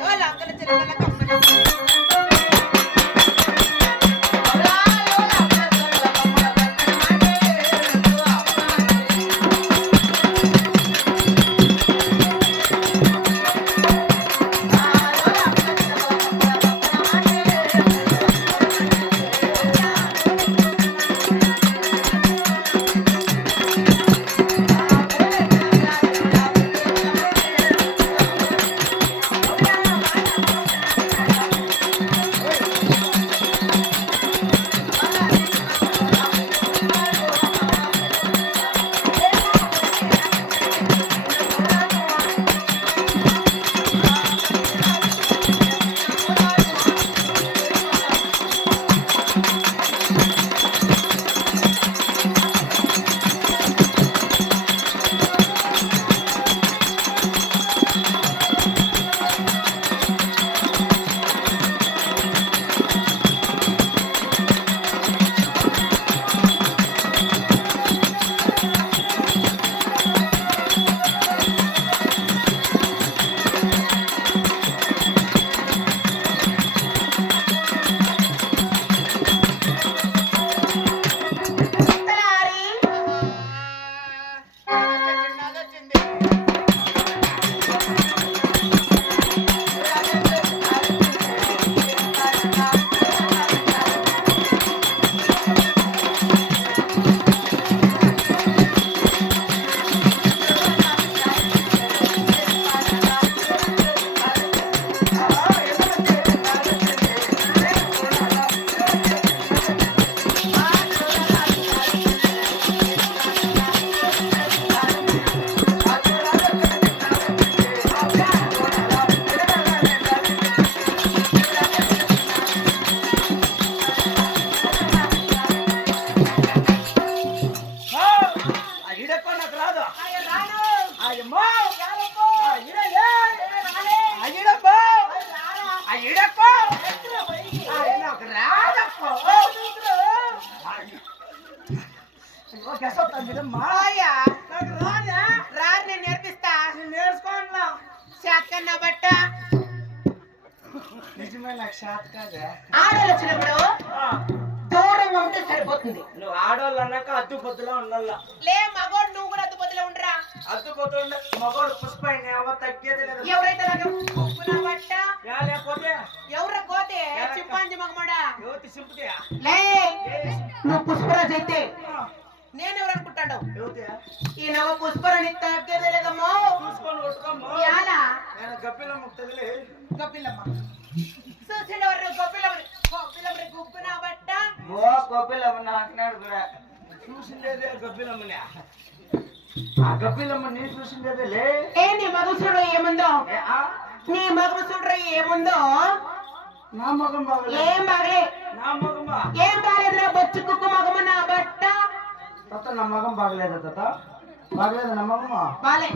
ఓ లంకల చిలకల ఆడలు వచ్చినప్పుడు దూరంగా ఉంటే సరిపోతుంది. నువ్వు ఆడవాళ్ళు అన్నాక అద్దు పొద్దులో ఉండాల? ఓ గొప్పిలమ్మ నాకున్నాడు కూడా గబ్బిలమ్మని. ఆ గబ్బిలమ్మ నేను ఏ నీ మగసుడు ఏముందో? ఏ, ఆ? నీ మగసుడు ఏముందో? నా మగం బాగలే. ఏం బాగలే? నా మగం బా. ఏం బాగలేదురా బొచ్చు కుక్కు మగమ నా బట్ట. తాత నా మగం బాగలేదా తాత? బాగలేదా నా మగమా? బాలే.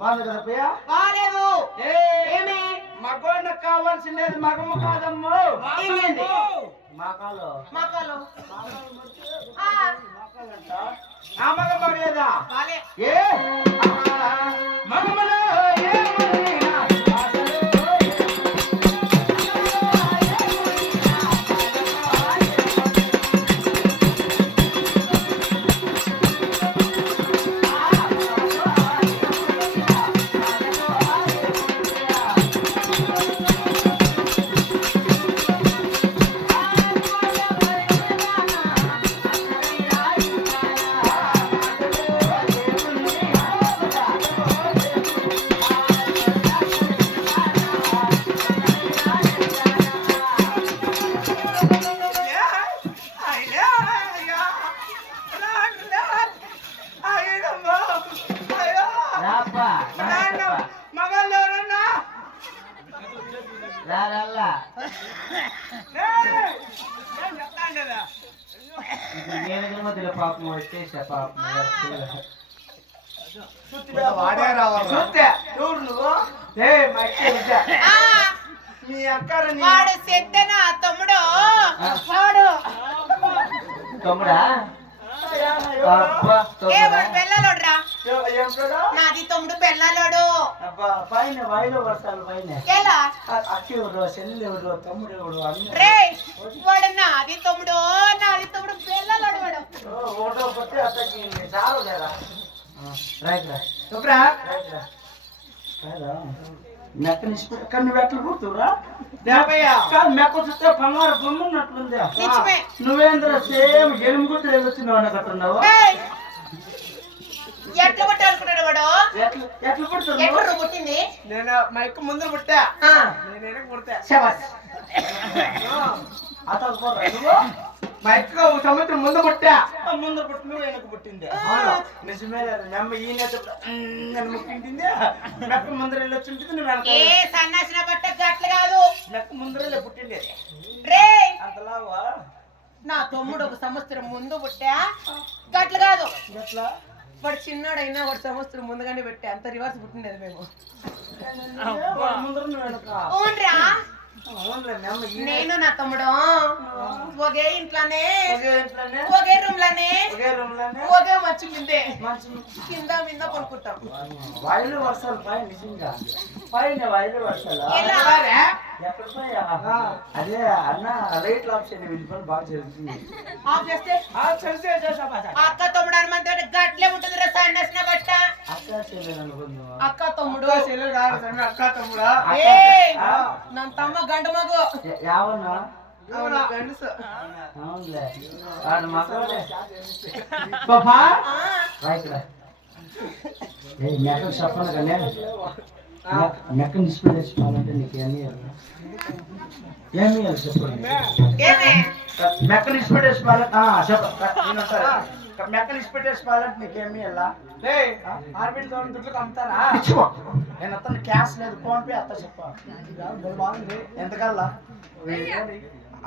బాగుంది కదా ప్రియా బాలేదు ఏ ఏమి? మగోళ్ళ కావాల్సిండేది మగము కాదమ్మో. ఏంది? మగాలు మగలు ఆ, మగం బాగలేదా ఏ? ఏనుగుల మధ్యలో పాపం వాడే రావాలి ఎవరు నువ్వు? ఏ మట్టి విద్య. ఆ, మీ అక్కర వాడు సెద్దన తమ్ముడు? వాడు. తమ్ముడా? అబ్బా తమ్ముడా. నాది తమ్ముడు పెళ్ళాలోడు. పైన వాయిలో వర్షాలు పైన. ఎలా? అక్క ఎవడు చెల్లి ఎవడు తమ్ముడు అన్ని రే వాడు నాది తమ్ముడు నాది తమ్ముడు పెళ్ళాలోడు వాడు. ఓటో కొట్టి అత్తకి చాలు కదా రైట్ రా చెప్పురా? రైట్ రా కాదా? మెక్కని కానీ నువ్వు ఎట్లా గుర్తురా? దేవయ్య కాదు మెక్క చూస్తే బంగారు బొమ్మ ఉన్నట్లుంది. నిజమే. నువ్వేంద్ర సేమ్ వెళ్ళొచ్చినావు అన్నట్టున్నావు ఏయ్! ఎట్లా పుట్టి అనుకున్నాడు వాడు? ఎట్లా పుట్టింది? నేను మా యొక్క ముందు పుట్టా. నేను పుడతా. నువ్వు? మా యొక్క సంవత్సరం ముందు పుట్టా. ముందు పుట్టి నువ్వు వెనక పుట్టింది. నిజమే నమ్మ ఈ నన్ను ముట్టింది. మెక్క ముందర వెళ్ళొచ్చింది నువ్వు వెనక ఏ సన్నాసిన బట్ట గట్ల కాదు. మెక్క ముందర పుట్టిండేది రే అంతలావా నా తమ్ముడు ఒక సంవత్సరం ముందు పుట్టా. గట్ల కాదు. ఎట్లా వాడు చిన్నోడైనా వాడు సంవత్సరం ముందుగానే పెట్టా అంత రివర్స్ పుట్టిండేది మేము. అవునరా. నేను నా తమ్ముడు. ఒకే ఇంట్లోనే. ఒకే ఇంట్లోనే. ఒకే రూమ్లోనే. ఒకే మంచు మిందే. కింద మీద పడుకుంటాం. వాయులు వర్షాలు పై నిజంగా. పైన వాయులు వర్షాలు అదే అన్న లైట్ ఆప్షన్ వెళ్ళిపోయి బాగా జరుగుతుంది. ఆఫ్ చేస్తే? ఆ, తెలిసే చేసా బాగా. అక్క తమ్ముడు అని మన గట్లే ఉంటుంది రా సన్నాసిన బట్ట అక్క చెల్లెలు అనుకుందాం అక్క తమ్ముడు. అక్క చెల్లెలు తమ్ముడా? ఏయ్! ఆ. నా తమ్మ గంట మగు. యావన్నా? పాపా మెక్కకు చెప్పను కానీ మెక్కని డిస్ప్లే చేసుకోవాలంటే నీకు ఏమి? ఏమి చెప్పండి? ఏమే? మెక్కని డిస్ప్లే చేసుకోవాలంటే చెప్ప. మెక్కని డిస్ప్లే చేసుకోవాలంటే నీకేమి లే ఆర్బిట్తో దుడ్లకు అమ్ముతారా నేను అతను క్యాష్ లేదు ఫోన్ పే అత్త చెప్ప. బాగుంది ఎంతకల్లా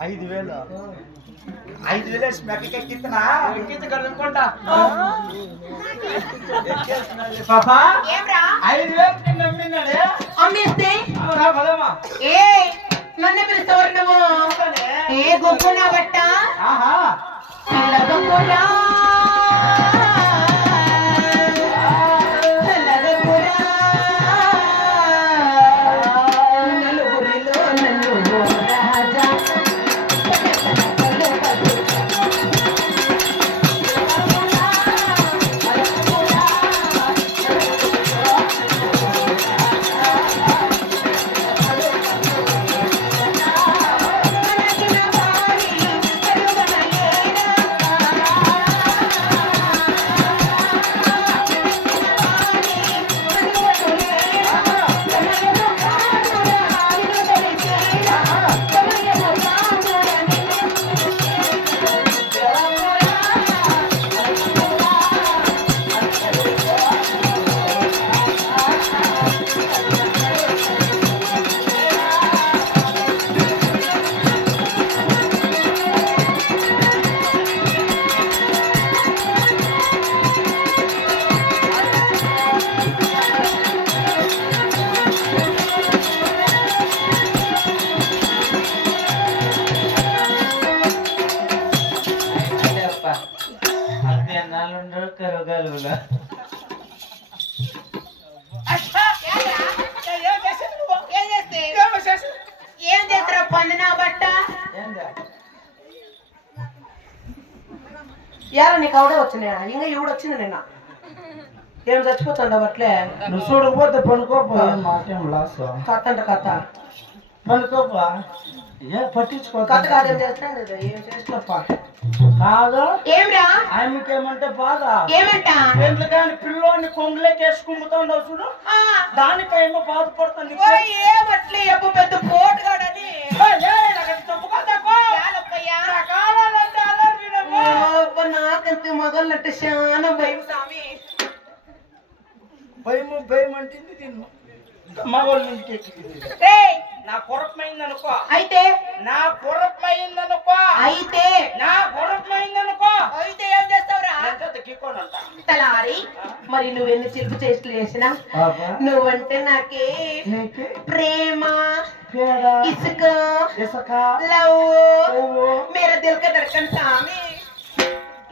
ఐదు వేలు. ఐదు వేలు వేసి మెక్కకి ఎక్కిస్తున్నా ఎక్కించి కడుక్కుంటా పాపా ఏమ్రా? ఐదు వేలు కింద అమ్మినాడే అమ్మేస్తే పదమ్మా. ఏ నన్ను పిలుస్తావు నువ్వు? ఏ గొప్ప నా బట్ట? ఆహా. తెల్ల వచ్చినాయా ఇంకా ఇవిడ వచ్చింది నిన్న. ఏం చచ్చిపోతుండ అట్లే. నువ్వు చూడకపోతే పనుకోపో మాకేం లాస్ కథ అంట కథ పనుకోపా ఏ పట్టించుకో కథ కాదు ఏం చేస్తాను ఏం చేసినప్ప కాదు. ఏమ్రా? ఆయనకేమంటే బాధ. ఏమంట? ఎందుకు కానీ పిల్లోని కొంగులోకి వేసుకుంటున్నావు చూడు? ఆ, దానికేమో బాధపడుతుంది. ఏమట్లే ఎప్పు పెద్ద పోటుగాడని. అబ్బా, నాకంతే మొదలంటే చాలా భయం స్వామి. భయము భయం అంటే దీన్ని. మగవాళ్ళ ఇంటికి ఎక్కింది రేయ్, నా కొరకమైందనుకో అయితే? నా కొరకమైందనుకో అయితే? నా కొరకమైందనుకో అయితే ఏం చేస్తావురా? ఎంత కిక్కోనంట తలారి మరి నువ్వెన్ని చిలుపు చేతులు వేసినా? నువ్వంటే నాకే ప్రేమ ఇసుక ఇసుక? లవ్. మేర దిల్ కా ధడ్కన్ సామి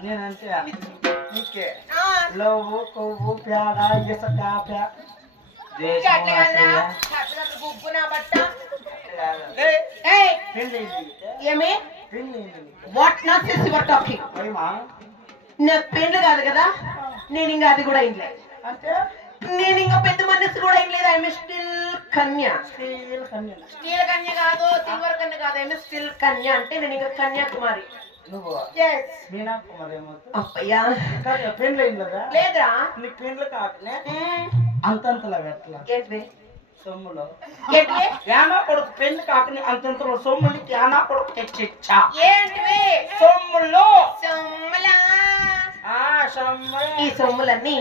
నేనంటే నీకే. లవ్వు కొవ్వు పేడ ఇసుక పే ఇంకా అట్లా కాదురా? అట్లా కాదు, గుగ్గు నా బట్ట. ఏయ్, ఏయ్, పెళ్ళి ఏమి? పెళ్ళి వాట్ నాట్ యువర్ టాకింగ్ భయమా నా పెండ్లు కాదు కదా? నేను ఇంకా అది కూడా ఇంట్లే అంటే? నేను ఇంకా పెద్ద మనసు కూడా ఏం లేదు ఐఎమ్ స్టిల్ కన్య. స్టీల్ కన్యన? స్టీల్ కన్య కాదు సిల్వర్ కన్య కాదు ఐఎమ్ స్టిల్ కన్య అంటే నేను ఇంకా కన్యాకుమారి. నువ్వు? మీనా అప్పయ్యా. అయింది కదా మ్మ్. అంతంతలా పెట్టలా? సొమ్ములో. ఏంటివి యానా కొడుకు పెళ్ళి కాకని అంతంతలో సొమ్ముని యానా కొడుకు తెచ్చిచ్చా? ఏంటివి సొమ్ములో. సొమ్ములా? ఆ సొమ్ములే. ఈ సొమ్ములన్నీ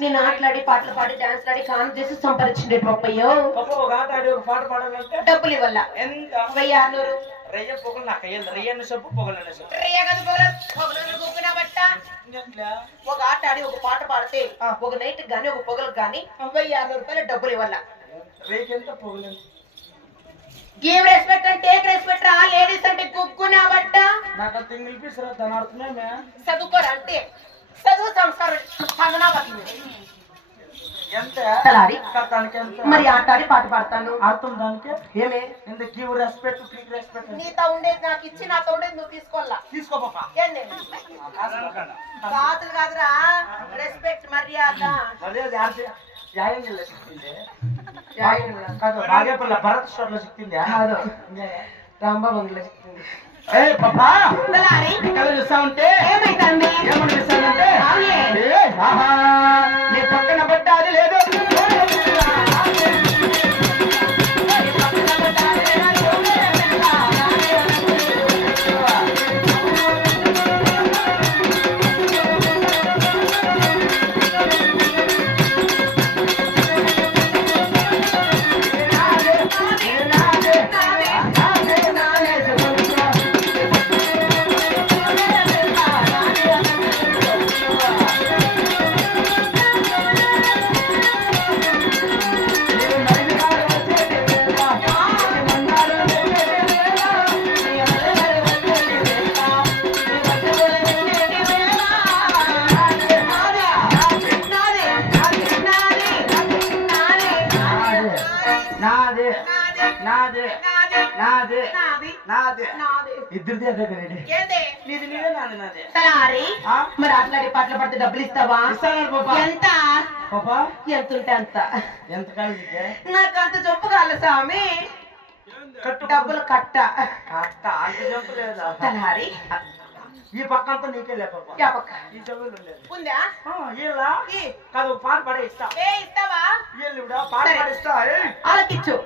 నేను ఆటలాడి పాటలు పాడి డాన్స్ ఆడి కాన్ చేసి సంపాదించిండే ఒక పాట పాడాలంటే? డబ్బులు ఇవ్వాల? ఎంత? వెయ్యి ఆరునూరు. రెయ్య పొగలు నాకు అయ్యింది రెయ్యన్న సొప్పు పొగలన్న సొప్పు రియా కదా పొగలు బట్ట? ఒక ఆట ఆడి ఒక పాట పాడితే ఒక నైట్ గానీ ఒక పొగలకు గానీ వెయ్యి ఆరునూరు రూపాయలు డబ్బులు ఇవ్వాల. ఎంత పొగలు? Give respect and take respect రా లేడీస్ అంటే కుక్కున బట్ట. నాకు అంత ఇంగ్లీష్ పిలిచిరా దాని అర్థమేమే చదువుకోరా అంటే చదువు సంస్కారం చదవనా ఎంత తలారి. మరి ఆట ఆడి పాట పాడతాను అర్థం దానికి. ఏమే? ఇంత గివ్ రెస్పెక్ట్ క్లిక్ రెస్పెక్ట్ నీతో ఉండేది నాకు ఇచ్చి నాతో ఉండేది నువ్వు తీసుకోవాలా? తీసుకో పాప. ఏంది కాదులు కాదురా. రెస్పెక్ట్ మర్యాద. అదే న్యాయం జిల్లా సిక్కింది న్యాయం జిల్లా. కాదు బాగేపల్లి భరత్ స్టోర్లో సిక్కింది కాదు. రాంబాబంగ్లో ఏ పాపా? కళ్ళు చూస్తా ఉంటే ఏమనిపిస్తానంటే ఆహా, నీ పక్కన పడ్డాది లేదు నాదే. నాదే. ఇద్దరిది అదే నీది నీదే నాది నాదే. ఆ? మరి అట్లాంటి పాటలు పడితే డబ్బులు ఇస్తావా? ఇస్తాను పాప. ఎంత? పాప? ఎంత ఉంటే అంత. ఎంత నాకు? అంత చెప్పు కాల స్వామి. డబ్బులు కట్ట. కట్ట. అంత చెప్పలేదా తలారి ఈ పక్క అంతా నీకే లే పాప యా పక్క. ఈ చెవులు లేదు ఉందా? ఇలా ఈ. కాదు ఒక పాట పాడే ఇస్తా ఏ ఇస్తావా? పాట. పాడిస్తా. ఆలకిచ్చు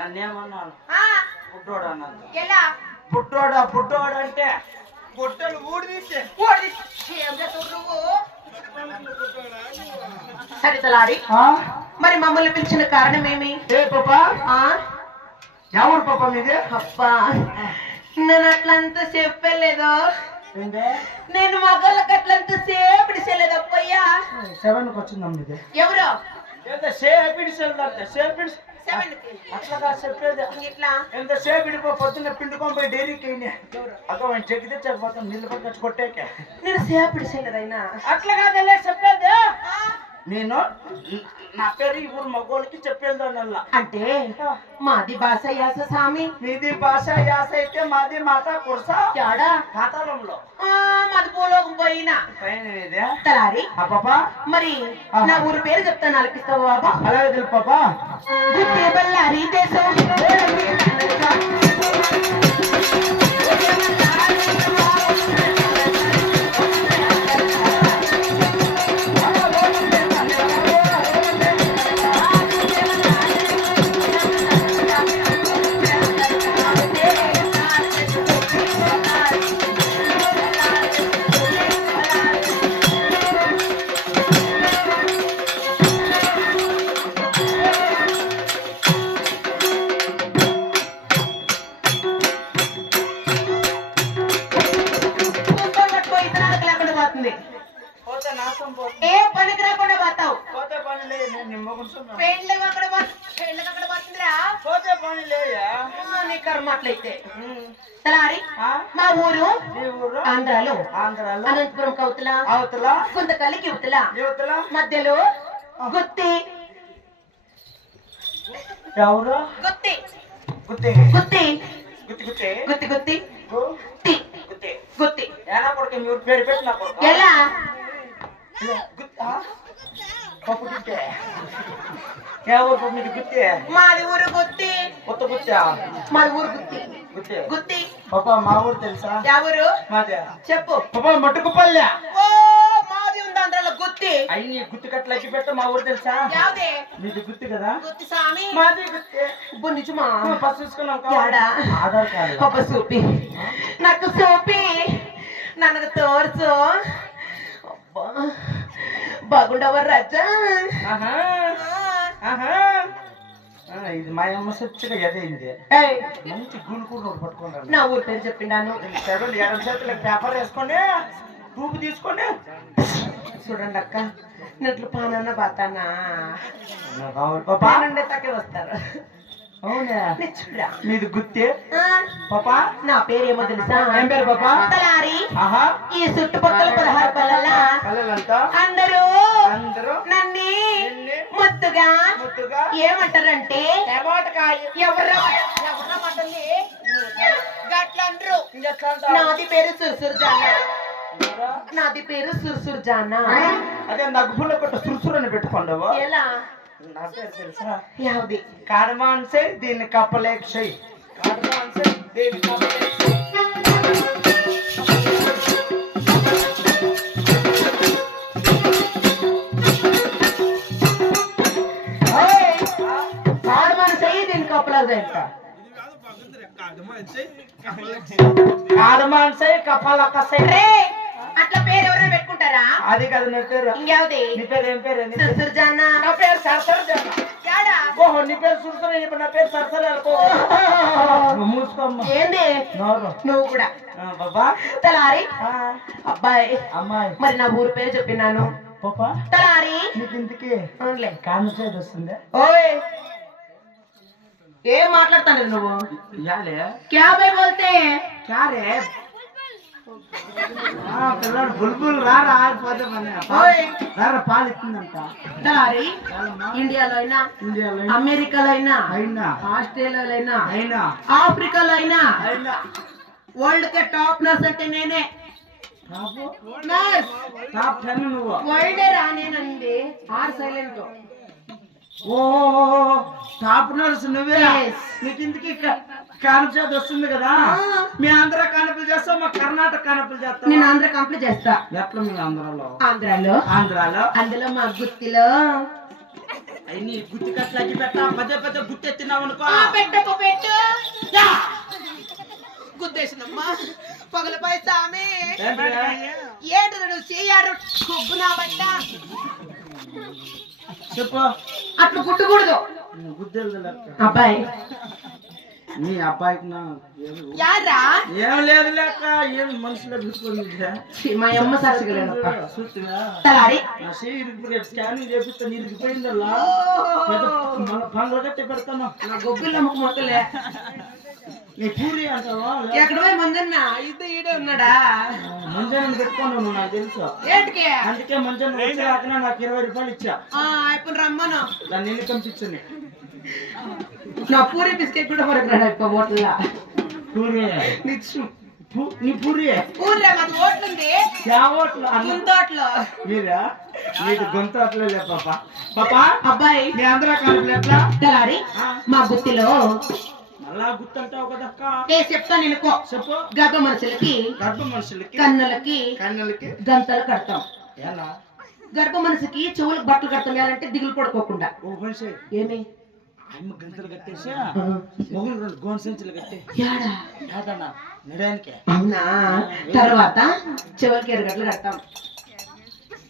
నన్నేమన్నాను? పుట్టోడు అన్నాను ఎలా? పుట్టోడా పుట్టోడు అంటే పొట్టలు ఊడి తీసే? మరి మమ్మల్ని పిలిచిన కారణం ఏమి? ఏ పాపా? ఆ? ఎవరు పాపా మీది? అబ్బా. నేను అట్లంతా చెప్పలేదు. నేను మగళ్ళకి అట్లంతా సేపు చేయలేదప్పయ్యా సెవెన్కి వచ్చిందమ్మ మీది? ఎవరు? సేపు ఇడిసెళ్తా సేపు ఇడిసి అట్లా చెప్పేది. ఇట్లా ఎంత సేపు ఇడిపో పొద్దున్న పిండుకొని పోయి డైరీకి అయినా అక్క చెక్కితే చెప్పితే నీళ్ళు పట్టుకొచ్చి కొట్టాక. నేను సేపు చేయలేదైనా అట్లా కాదలే చెప్పేది. నేను నా పేరు ఊరు మగోళ్ళకి చెప్పేదానల్లా. అంటే మాది భాష యాస స్వామి. మీది భాష యాస అయితే మాది మాట కురస. చాడా పాతాళంలో. ఆ, మాది పూలోకం పోయినా. తలారి. పాపా? మరి నా ఊరు పేరు చెప్తాను అనిపిస్తావు బాబా? అలాగే పాపా. దేశం. అట్లయితే. తలారి? మా ఊరు ఆంధ్రాలో. ఆంధ్రాలో. అనంతపురం కౌతల అవతల? కొంతకలికి యువతల యువతల మధ్యలో గుత్తి. ఎవరు? గుత్తి. గుత్తి. గుత్తి. గుత్తి గుత్తి. గుత్తి గుత్తి. గుత్తి. గుత్తి. ఏనా కొడుకు? పేరు పెట్టి నా కొడుకు? ఎలా? గుత్తి? పప్పు గుత్తి ఏ ఊరు పప్పు మీది గుత్తి మాది ఊరు గుత్తి కొత్త గుత్తి మాది ఊరు గుత్తి గుత్తి గుత్తి పాపా మా ఊరు తెలుసా యా ఊరు మాదే చెప్పు పాపా మట్టుకుపల్లె ఓ మాది ఉంది అందులో గుత్తి అయ్యి గుత్తి కట్టలు అగ్గి పెట్ట మా ఊరు తెలుసా యావదే మీది గుత్తి కదా గుత్తి స్వామి మాది గుత్తి ఇప్పుడు నిజమా ఫస్ట్ చూసుకున్నాం యాడా? ఆధార్ కార్డు ఒక సూపి నాకు సూపి ನನಗೆ ತೋರ್ಸು ಅಬ್ಬಾ బాగుండవ రాజా? ఆహా. ఆహా. ఆ, ఇది మా అమ్మ సచ్చిగా ఎదైంది ఏయ్, మంచి గూలు కూడా ఒకటి పట్టుకున్నాను నా ఊరు పేరు చెప్పిండాను. సెవెన్ ఎడం చేతులు పేపర్ వేసుకొని ట్యూబ్ తీసుకొని చూడండి అక్క. నట్లు పానన్న బాతానా? కావాలి పాపా పానుండే తక్కే వస్తారు. గుత్తి? ఆ, పాపా? నా పేరేమో తెలుసా? ఏం పేరు పాపా? తలారి ఆహా. ఈ చుట్టుపక్కల పదహారు పల్లెల. అందరూ అందరూ? నన్ను ముద్దుగా ముద్దుగా? ఏమంటారంటే ఎవరు? నాది పేరు సుర్సుర్ జానా? నాది పేరు సుర్సుర్ జానా అదే నగ్గుపుల్ల కొట్ట సురుసురు అని పెట్టుకోండవు? ఎలా? నా పేరు తెలుసా యావది కాడమాన్సే దీన్ని కప్పలేక్షై కాడమాన్సే దీన్ని కప్పలేక్షై వాడు మన చెయ్యి దీని కప్పలా చేస్త కాడమాన్సే కప్పలకసై రే అట్లా పేరు ఎవరైనా అది కాదు నా పేరు? నీ పేరు ఏం పేరు? నా పేరు? ఓహో నీ పేరు నా పేరు అనుకో మూసుకోమ్మా. ఏంది? నువ్వు కూడా. బాబా. తలారి. అబ్బాయి. అమ్మాయి. మరి నా ఊరు పేరు చెప్పినాను పాపా. తలారి. నీకు ఓయ్. ఏం మాట్లాడతాను నువ్వు? క్యాబే బోల్తే. క్యారే? పిల్లాడు బుల్బుల్ రారా పాలు ఇస్తుందంట. ఇండియాలో అయినా ఇండియాలో అమెరికాలో అయినా అయినా ఆస్ట్రేలియాలో అయినా అయినా. ఆఫ్రికాలో అయినా. అయినా. వరల్డ్ కే టాప్ నర్స్ అంటే నేనే. టాప్ టెన్ నువ్వు. World రానేనండి. Are silent. Oh top nurse నువ్వే. నీకు ఇందుకి కానపచేది వస్తుంది కదా? మీ ఆంధ్ర కానపలు చేస్తాం మా కర్ణాటక కానపలు చేస్తాం నేను ఆంధ్ర కంప్లీట్ చేస్తా. ఎట్లా మీ ఆంధ్రాలో? ఆంధ్రాలో. ఆంధ్రాలో? అందులో మా గుత్తిలో. అన్ని గుత్తి కట్లకి పెట్ట. పదే పదే గుత్తి ఎత్తినావు అనుకో. పెట్టకు పెట్టు గుద్దేసినమ్మా పగలపై సామి? ఏంటి? నువ్వు చేయారు కొబ్బునా బట్ట. చెప్పు. అట్లా లెక్క అబ్బాయి. మీ అబ్బాయికి నా ఏం- లేదు లేక ఏం మనసులో ఛీ, మా అమ్మ నా ఇరిగిపోయి స్కానింగ్ చేపిస్తే నీకు మన పండ్లు కట్టి పెడతాను. నా గొబ్బిళ్ళ ముక్కు మొక్కలే. నీ పూరి అంటావా? ఎక్కడ పోయి ఇది ఈడే ఉన్నాడా? మంజాన్ని నాకు తెలుసు. ఏంటికి? అందుకే మంజాన్ని వచ్చాక నాకు ఇరవై రూపాయలు ఇచ్చా. ఆ ఇప్పుడు రమ్మను. దాన్ని నా పూరి బిస్కెట్ కూడా రాడు ఇప్పుడు ఓట్ల పూరి? నిత్యం నీ పూరి? ఊర్లో మాకు ఓట్లుంది యా ఓట్లు గుంతోట్లో మీరా మీకు గొంతు అట్లే పాప. పాపా? అబ్బాయి. మీ ఆంధ్ర మా గుత్తిలో మళ్ళా గుర్తుంటావు కదక్క? ఏ చెప్తా నినుకో చెప్పు. గర్భ మనుషులకి గర్భ మనుషులకి కన్నులకి కన్నులకి. గంతలు కడతాం. ఎలా? గర్భ మనిషికి చెవులకు బట్టలు కడతాం ఎలాంటి దిగులు పడుకోకుండా. ఓ మనిషి. ఏమి? అమ్మ గంటలు కట్టేసి? మొగులు రెండు గోన్ సంచులు కట్టి. యాడా? అవునా? తర్వాత చెవులకి ఎరగట్లు కడతాం.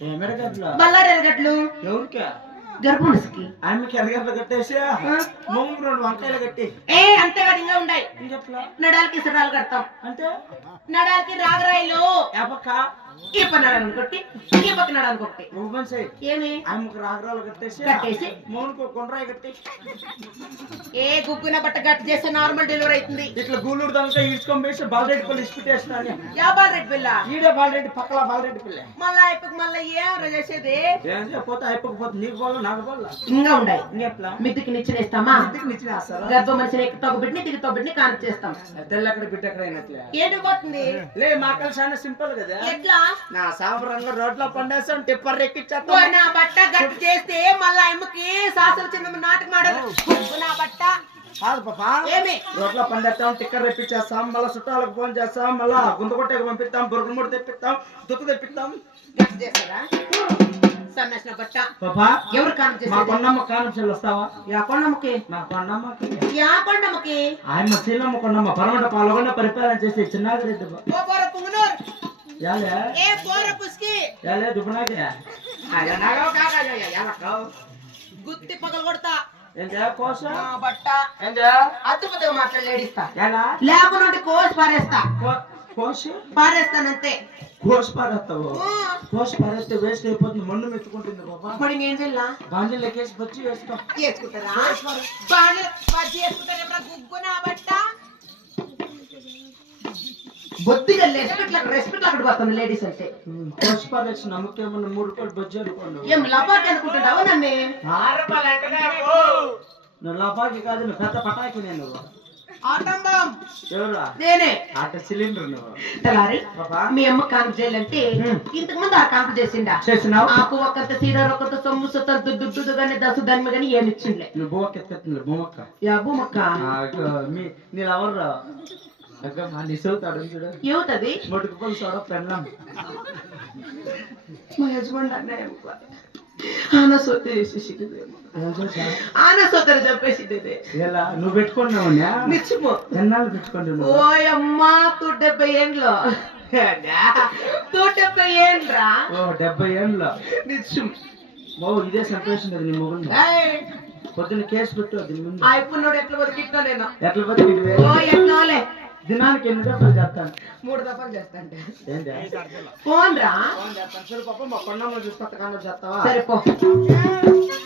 ఎమెరగట్ల బల్లారు ఎరగట్లు ఎవరికి? గర్భ మనిషికి ఆమెకి ఎరగట్లు కట్టేసి? మొగ్గు రెండు వంకాయలు కట్టి. ఏ అంతేగా ఇంకా ఇంకెట్లా నడాలకి సిరాలు కడతాం. అంటే? నడాలకి రాగరాయిలు. ఏపక్క ఈ కొట్టి ఈ కొట్టి. ఏమి? ఆమెకు రాగరాలు కట్టేసి కట్టేసి. కొండరాయి ఏ గుగ్గున బట్ట గట్టి చేస్తే నార్మల్ డెలివరీ అవుతుంది. ఇట్లా గూళ్ళూరు దానితో ఈడ్చుకొని పోయి బాలరెడ్డి పల్లి ఇచ్చిపెట్టేసినా యాభై రెడ్ బిల్ల ఈడే బాలరెడ్డి పక్కల బాలరెడ్డి పిల్ల. మళ్ళా ఇప్పుడు మళ్ళీ ఏం చేసేది? ఏం పోతే అయిపోకపోతే నీకు పోలా నాకు పోలా ఇంకా ఉన్నాయి ఇంకెట్లా మిద్దికి నిచ్చినేస్తామా ఇంటికి నిచ్చిన వేస్తారా? గర్భ మనిషిని ఎక్కి దిగి కాన్పు చేస్తాం తెల్ల అక్కడ బిడ్డ ఎక్కడ అయినట్లే ఏంటి పోతుంది? లే మా కలిసి సింపుల్ కదా. ఎట్లా? నా సాంబ్రంగా రోడ్లో పండేస్తాం టిప్పర్ ఓ ఎక్కిచ్చేస్తాం నా బట్ట గట్టి చేస్తే మళ్ళా అమ్మకి శాస్త్ర చిన్న నాటకం ఆడదు. నా బట్ట. కాదు పాపా ఏమి? రోడ్లో పండేస్తాం టిక్కర్ తెప్పించేస్తాం మళ్ళీ చుట్టాలకు ఫోన్ చేస్తాం మళ్ళా గుంత కొట్టేకి పంపిస్తాం బుర్ర ముడి తెప్పిస్తాం దుక్కు తెప్పిస్తాం. గట్టి చేస్తారా? సన్నసిన బట్ట. పాపా ఎవరు మా కొండమ్మ వస్తావా? యా కొండమ్మకి. మా కొండమ్మకి. యా కొండమ్మకి. శీలమ్మ కొండమ్మ పరమట పాల్గొండ పరిపాలన చేసి చిన్నాగిరెడ్డి ఓ పోర పుంగనూర్. యాలే ఏ పోర పుస్కి గుత్తి పగలు కొడతా బట్ట మాట్లాడేడిస్తా ఎలా లేకుండా కోసి పారేస్తా కోసి పారేస్తానంతే కోసి పారేస్తావు కోసి పారేస్తే వేస్ట్ అయిపోతుంది మండు మెత్తుకుంటుంది బాబా మరి నేను చెల్లా బాంజీలు ఎక్కేసి వచ్చి వేస్తాం చేసుకుంటారా బాగా బజ్జి ఎప్పుడా గుగ్గు నా బట్ట బొత్తిగా రెస్పెక్ట్ రెస్పెక్ట్ అక్కడ లేడీస్ అంటే. కోసి పారేసి నమ్మకేమన్నా మూడు రూపాయలు బజ్జీ అనుకోండి. ఏం లపాట్ అనుకుంటున్నావు నన్ను నువ్వు లపాకి కాదు నువ్వు పెద్ద పటాకి నేను. ఆటంబం. ఎవరా నేనే. ఆట సిలిండర్ నువ్వు. తలారి పాపా. మీ అమ్మ కాంపు చేయాలంటే. ఇంతకు ముందు ఆ కాంపు చేసిండా చేసినావు? ఆకు ఒక్కంత సీర ఒక్కంత సొమ్ము సొత్త దుడ్డు దసు దాని కానీ ఏమి ఇచ్చిండే నువ్వు బొమ్మక్క. యా మీ నీ ఎవరు మా యజమాని ఆన సొత్త చేసేసిదేమో ఆన సొత్తని చెప్పేసిదే ఎలా? నువ్వు పెట్టుకున్నావు నిచ్చిపో. ఎన్నాళ్ళు తూ డెబ్బై ఏండ్లో తూ డెబ్బై ఏండ్రా ఓ డెబ్బై ఏళ్ళలో నిత్యం ఓ ఇదే సంతోషం కదా నీ మొగుడు పొద్దున్న కేసు పెట్టు ముందు. ఎట్లా బతికిట్లా నేను. ఎట్ల బతికి ఓ దినానికి ఎన్ని డబ్బులు చేస్తాను? మూడు దఫాలు చేస్తాంటే ఏంటి ఫోన్ రా చేస్తాను. సరే పాప మా కొండమ్మ చూసుకొస్తా కన్నా చేస్తావా? సరే పో.